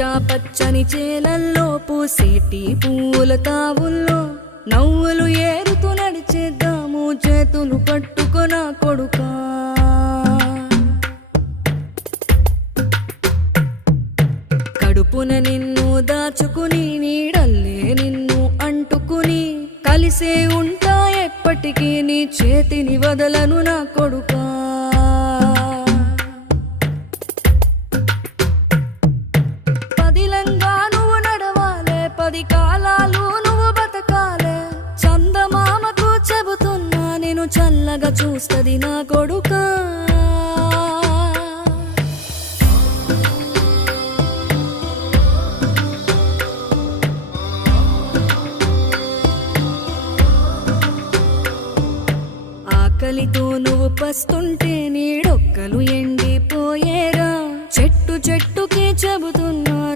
పచ్చని చేలల్లో పూసేటి పూల తావుల్లో నవ్వులు ఏరుతూ నడిచేద్దాము చేతులు పట్టుకొన కొడుకా. కడుపున నిన్ను దాచుకుని నీడల్లే నిన్ను అంటుకుని కలిసే ఉంటా ఎప్పటికీ నీ చేతిని వదలను నా కొడుకా. పదిలంగా నువ్వు నడవాలే, 10 కాలాలు నువ్వు బతకాలే. చందమామకు చెబుతున్నా నేను చల్లగా చూస్తది నా కొడుకా. ఆకలితో నువ్వు పస్తుంటే